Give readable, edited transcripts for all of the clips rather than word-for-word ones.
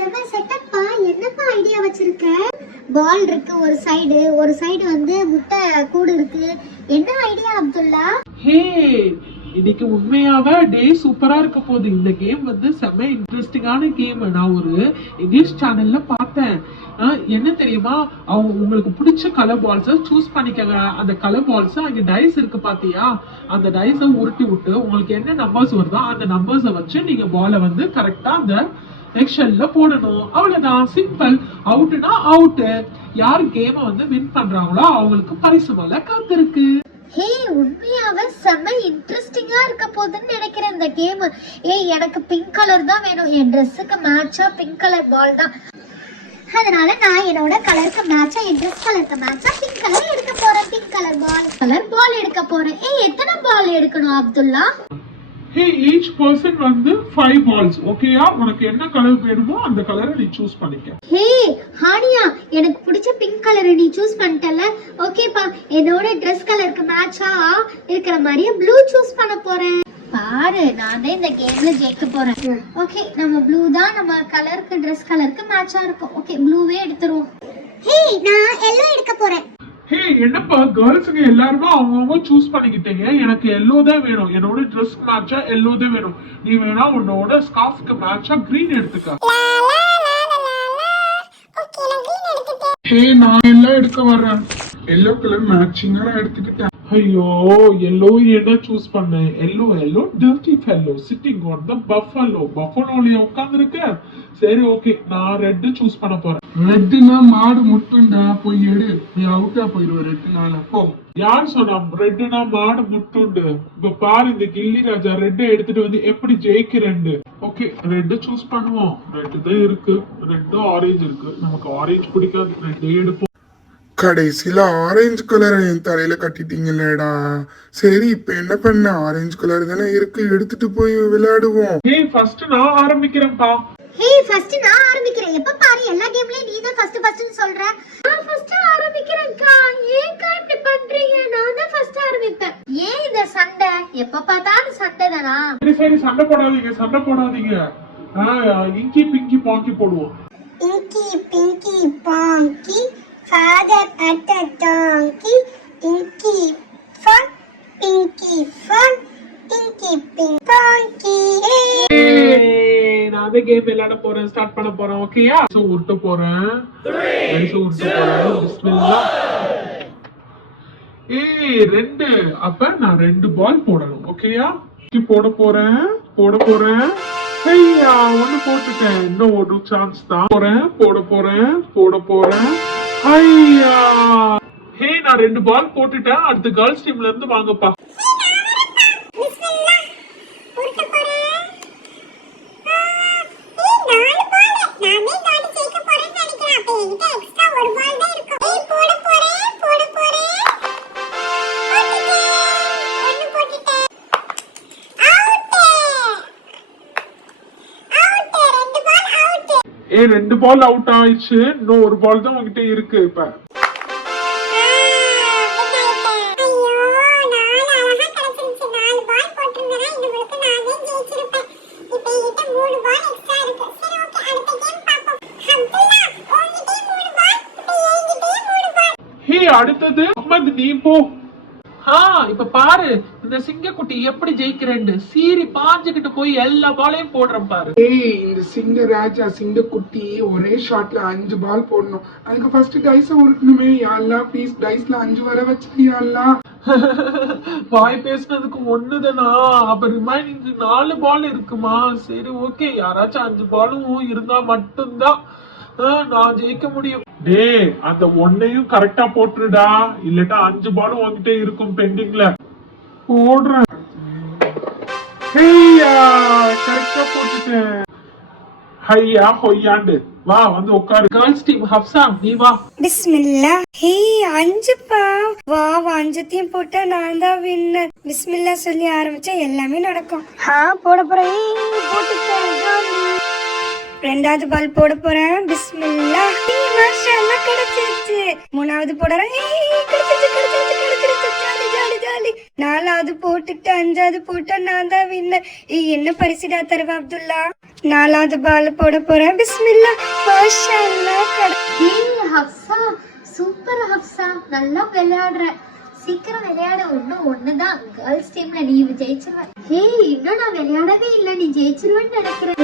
செம செட்டப்பா. என்னப்பா ஐடியா வச்சிருக்க? பால் இருக்கு ஒரு சைடு வந்து முட்டை கூடு இருக்கு. என்ன ஐடியா அப்துல்லா? ஹே, இன்னைக்கு உண்மையாவே டே சூப்பரா இருக்க போகுது. இந்த கேம் வந்து செம்ம இன்ட்ரெஸ்டிங்கான கேம். நான் ஒரு இங்கிலீஷ் சேனல்ல பார்த்தேன். என்ன தெரியுமா, அவங்க உங்களுக்கு பிடிச்ச கலர் பால்ஸை சூஸ் பண்ணிக்கங்க. அந்த கலர் பால்ஸ் அங்க டைஸ் இருக்கு பாத்தியா, அந்த டைஸை உருட்டி விட்டு உங்களுக்கு என்ன நம்பர்ஸ் வருதோ அந்த நம்பர்ஸை வச்சு நீங்க பாலை வந்து கரெக்டா அந்த எக்ஷன்ல போடணும். அவ்வளவுதான், சிம்பிள். அவுட்னா அவுட். யார் கேமை வந்து வின் பண்றாங்களோ அவங்களுக்கு பரிசு மேல காத்திருக்கு. ஹே, உண்மையாவே செம்ம இன்ட்ரெஸ்டிங்கா இருக்க போகுதுன்னு நினைக்கிறேன் இந்த கேம். எனக்கு பிங்க் கலர் தான் வேணும். என் ட்ரெஸ்ஸுக்கு மேட்சா பிங்க் கலர் பால் தான். அதனால நான் என்னோட கலருக்கு மேட்சா, என் ட்ரெஸ் கலருக்கு மேட்சா பிங்க் கலர் எடுக்க போறேன். பிங்க் கலர் பால் எடுக்க போறேன். எத்தனை பால் எடுக்கணும் அப்துல்லா? ஹே, ஈச் பர்சன் வந்து 5 பால்ஸ். ஓகேயா? உனக்கு என்ன கலர் வேணுமோ அந்த கலரை நீ சூஸ் பண்ணிக்க. ஹே ஹானியா, எனக்கு பிடிச்ச பிங்க் கலரை நீ சூஸ் பண்ணிட்டல. ஓகேப்பா, என்னோட Dress கலருக்கு மேட்சா இருக்கிற மாதிரியே ப்ளூ சூஸ் பண்ண போறேன். பாரு, நான் தான் இந்த கேம்ல ஜெயிக்க போறேன். ஓகே, நம்ம ப்ளூ தான் நம்ம கலருக்கு Dress கலருக்கு மேட்சா இருக்கும். ஓகே, ப்ளூவே எடுத்துருவோம். ஹே, நான் எல்லோ எடுக்க போறேன். ஹே, என்னப்பா கேர்ள்ஸுங்க எல்லாருமே அவங்கவுங்க சூஸ் பண்ணிக்கிட்டீங்க. எனக்கு எல்லோ தான் வேணும். என்னோட ட்ரெஸ்க்கு மேட்சா எல்லோ தான் வேணும். நீ வேணா உன்னோட ஸ்கார்ஃப்க்கு மேட்சா கிரீன் எடுத்துக்க. ஹே, நான் எல்லாம் எடுக்க வர்றேன். எல்லோ கலர் மேட்சிங்கா நான் எடுத்துக்கிட்டேன். ஐயோ, எல்லோ என்ன சூஸ் பண்ணேன்? Yellow dirty fellow sitting on the buffalo. பஃபலோலயே உட்கார்ந்திருக்க. சரி, ஓகே, நான் ரெட் சூஸ் பண்ண போறேன். ரெட்னா மாடு முட்டுண்டா, போய் எடு. நீ அவுட்டா போயிடுவ 2 நாள். அப்போ யார் சொன்னா ரெட்னா மாடு முட்டுண்டு? இப்ப பாரு, இந்த கில்லி ராஜா ரெட் எடுத்துட்டு வந்து எப்படி ஜெயிக்கிறேன். ஓகே, ரெட் சூஸ் பண்ணுவோம். ரெட் தான் இருக்கு. ரெட் ஆரஞ்சு இருக்கு. நமக்கு ஆரஞ்சு பிடிக்காது. ரெட் எடுப்போம். கடைசியில ஆரஞ்சு கலரை என் தலையில கட்டிட்டீங்களேடா. சரி, இப்ப என்ன பண்ண? ஆரஞ்சு கலர் தானே இருக்கு, எடுத்துட்டு போய் விளையாடுவோம். ஹே, ஃபர்ஸ்ட் நான் ஆரம்பிக்கிறேன்ப்பா. ஹே, ஃபர்ஸ்ட் நான் ஆரம்பிக்கிறேன். எப்ப பாரு எல்லா கேம்லயும் நீ தான் ஃபர்ஸ்ட்னு சொல்ற. நான் ஃபர்ஸ்ட் ஆரம்பிக்கிறேன்க்கா. ஏன்க்கா இப்படி பண்றீங்க? நான் தான் ஃபர்ஸ்ட் ஆரம்பிப்பேன். ஏன் இந்த சண்டை? எப்ப பார்த்தாலும் சண்டை தானா? சரி, சண்டை போடாதீங்க. இங்கி பிங்கி பாங்கி போடுவோம். இங்கி Pinki பாங்கி father at a donkey. Inky fun, pinky fun, inky pink donkey. நான் அதே கேம் விளையாட போறேன். ஸ்டார்ட் பண்ண போறேன். ஓகேயா? உருட்ட போறேன். பிஸ்மில்லாஹ். 2. அப்ப நான் 2 பால் போடணும். ஓகேயா? போட போறேன். ஐயா, 1 போட்டுட்டேன். இன்னும் ஒரு சான்ஸ் தான். போட போறேன். ஐயா, ஹே, நான் 2 பால் போட்டுட்டேன். அடுத்த கேர்ள்ஸ் டீம்ல இருந்து வாங்கப்பா. ஏ, 2 பால் அவுட் ஆயிடுச்சு. இன்னும் ஒரு பால் தான் உங்ககிட்ட இருக்கு. இப்ப ஹே, அடுத்தது அஹ்மத், நீ போ. இப்ப பாரு, இந்த சிங்கக்குட்டி எப்படி ஜெயிக்கிறேன்னு. சீரி பாஞ்சுக்கிட்டு போய் எல்லா பாலையும் போடுறேன் பாரு. ஏய், இந்த சிங்க ராஜா சிங்க குட்டி ஒரே ஷாட்ல 5 பால் போடணும். அதுக்கு ஃபர்ஸ்ட் டைஸ் உருட்டணுமே. யாரெல்லாம் ப்ளீஸ் டைஸ்ல 5 வர வச்சா யாரெல்லாம். வாய் பேசுனதுக்கு 1 தானா? அப்ப ரிமைனிங் 4 பால் இருக்குமா? சரி, ஓகே, யாராச்சும் 5 பாலும் இருந்தா மட்டும்தான் நான் ஜெயிக்க முடியும். டே, அந்த 1ஐயும் கரெக்டா போட்டுடா. இல்லட்டா 5 பாலும் உங்ககிட்ட இருக்கும் பெண்டிங்ல. போடுறேன். கரெக்டா போட்டுட்டேன். ஹையா ஹொய்யாண்டு வா, வந்து உட்காரு. கேர்ள்ஸ் டீம் ஹப்சா, நீ வா. பிஸ்மில்லா. ஹே, 5 பா. வா, 5த்தையும் போட்டா நான் தான் வின்னர். பிஸ்மில்லா சொல்லி ஆரம்பிச்சா எல்லாமே நடக்கும். போட போறேன். போட்டுட்டேன். 2வது பால் போட போறேன். பிஸ்மில்லா. மாஷாஅல்லாஹ், கிடைச்சிருச்சு. 3வது போடுறேன். கிடைச்சிருச்சு. ஜாலி. 4வது போட்டுட்டு 5வது போட்டா நான் தான் வின்னர். என்ன பரிசுடா தருவா அப்துல்லா? 4வது பால் போட போறேன். பிஸ்மில்லா மாஷாஅல்லாஹ். ஏய் ஹப்சா, சூப்பர் ஹப்சா, நல்லா விளையாடுற. சீக்கிரம் விளையாட. ஒண்ணுதான் கேர்ள்ஸ் டீம்ல நீ ஜெயிச்சிருவ. ஏய் இன்னும் நான் விளையாடவே இல்ல, நீ ஜெயிச்சிருவேன்னு நினைக்கிறேன்.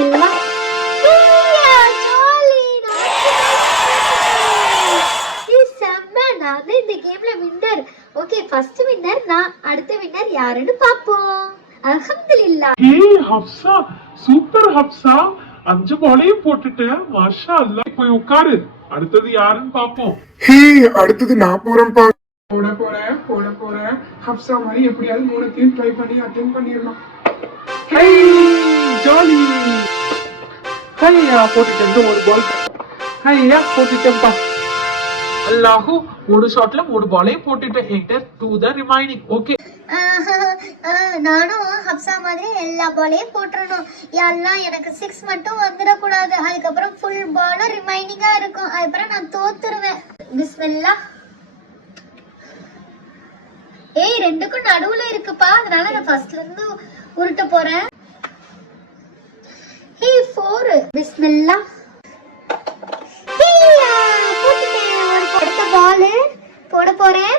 நான் இந்த கேம்ல வின்னர். ஓகே, ஃபர்ஸ்ட் வின்னர் நான், அடுத்த வின்னர் யாருன்னு பாப்போம். அல்ஹம்துலில்லாஹ். ஏய் ஹப்சா, சூப்பர் ஹப்சா, 5 பாலையும் போட்டுட்டேன். மாஷா அல்லாஹ். போய் உட்காரு, அடுத்தது யாருன்னு பாப்போம். ஹே அடுத்தது நான் போறேன்ப்பா. போட போறேன். ஹப்சா மாதிரி எப்படியாவது 3த்தையும் ட்ரை பண்ணி அட்டெண்ட் பண்ணிடலாம். ஹே ஜாலி. ஹையா போட்டுட்டேன். ஒரு பால் ஹையா போட்டுட்டேன்ப்பா. அல்லாஹு 3 ஷாட்ல 3 பாலையும் போட்டுட்டேன். என்கிட்ட 2 தான் ரிமைனிங். ஓகே, நானும் ஹப்சா மாதிரி எல்லா பாலையும் போட்டுறணும். எல்லாம் எனக்கு 6 மட்டும் வந்துடக்கூடாது. அதுக்கப்புறம் ஃபுல் பாலும் ரிமைனிங்கா இருக்கும். அதுக்கப்புறம் நான் தோத்துருவேன். பிஸ்மில்லா. ஏய் 2க்கும் நடுவுல இருக்குப்பா, அதனால நான் ஃபர்ஸ்ட்ல இருந்து உருட்ட போறேன். ஏய் 4. பிஸ்மில்லா. அடுத்த பால் போட போறேன்.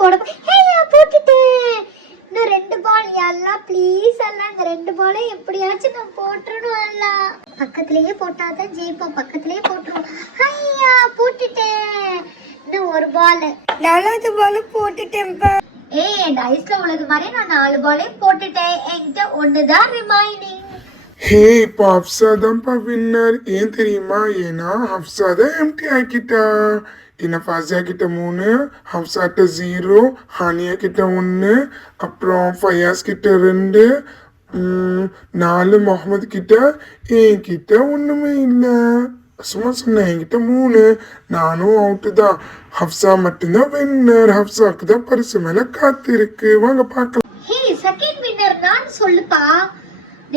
போட்டுட்டேன். இன்னும் 2 பால். எல்லாம் ப்ளீஸ் எல்லாம் இந்த 2 பாலை எப்படியாச்சும் நான் போட்டுறணும். எல்லாம் பக்கத்திலேயே போட்டாதான் ஜெயிப்போம். பக்கத்திலேயே போட்டுருவோம். ஐயா போட்டுட்டேன். இன்னும் 1 பால். 4வது பால் போட்டுட்டேன்ப்பா. ஏய் டைஸ்ல உள்ளது மாதிரி நான் 4 பாலையும் போட்டுட்டேன். என்கிட்ட 1 தான் ரிமைனிங். ஹே இப்போ ஹப்சா தான்ப்பா வின்னர். ஏன் தெரியுமா? ஏன்னா ஹப்சா தான் எம்டி ஆக்கிட்டா. என்ன ஃபாசியா கிட்ட 3, ஹப்சாட்ட 0, ஹானியா கிட்ட 1, அப்புறம் ஃபயாஸ் கிட்ட 2, 4 முகமது கிட்ட. என்கிட்ட ஒண்ணுமே இல்லை. சும்மா சொன்னேன், என்கிட்ட 3. நானும் அவுட்டு தான். ஹப்சா மட்டும்தான் வின்னர். ஹப்சாக்கு தான் பரிசு மேல காத்து இருக்கு. வாங்க பார்க்கலாம். ஹே செகண்ட் வின்னர் நான் சொல்லுப்பா.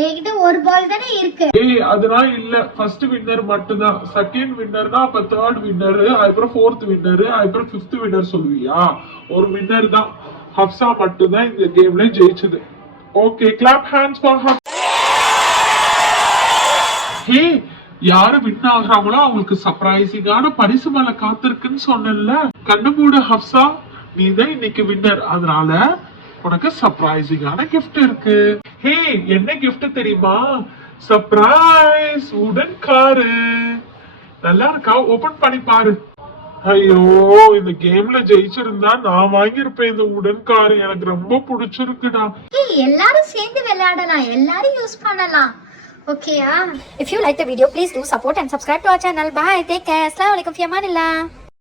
என்கிட்ட 1 பால் தானே இருக்கு. ஏய் அதெல்லாம் இல்ல. ஃபர்ஸ்ட் வின்னர் மட்டும்தான். செகண்ட் வின்னர்னா அப்ப தேர்ட் வின்னர், அதுக்கப்புறம் 4th வின்னர், அதுக்கப்புறம் 5th வின்னர் சொல்லுவியா? ஒரு வின்னர் தான். ஹப்சா மட்டும்தான் இந்த கேம்ல ஜெயிச்சது. Okay, clap hands for Hafsa. Hey யாரு வின் ஆகுறாங்களோ அவங்களுக்கு சர்ப்ரைசிங்கான பரிசு மேல காத்திருக்குன்னு சொன்னேன்ல. கண்ணு மூடு ஹப்சா, நீ தான் இன்னைக்கு வின்னர். அதனால உனக்கு சர்ப்ரைசிங்கான gift இருக்கு. ஹே என்ன gift தெரியுமா? சர்ப்ரைஸ் உடன் காரு. நல்லா இருக்கா? ஓபன் பண்ணி பாரு. ஐயோ இந்த கேம்ல ஜெயிச்சிருந்தா நான் வாங்கியிருப்பேன் இந்த உடன் காரு. எனக்கு ரொம்ப பிடிச்சிருக்குடா. ஏய் எல்லாரும் சேர்ந்து விளையாடலாம், எல்லாரும் யூஸ் பண்ணலாம். ஓகேயா? If you like the video, please do support and subscribe to our channel. Bye. Take care. Assalamualaikum fi amanillah.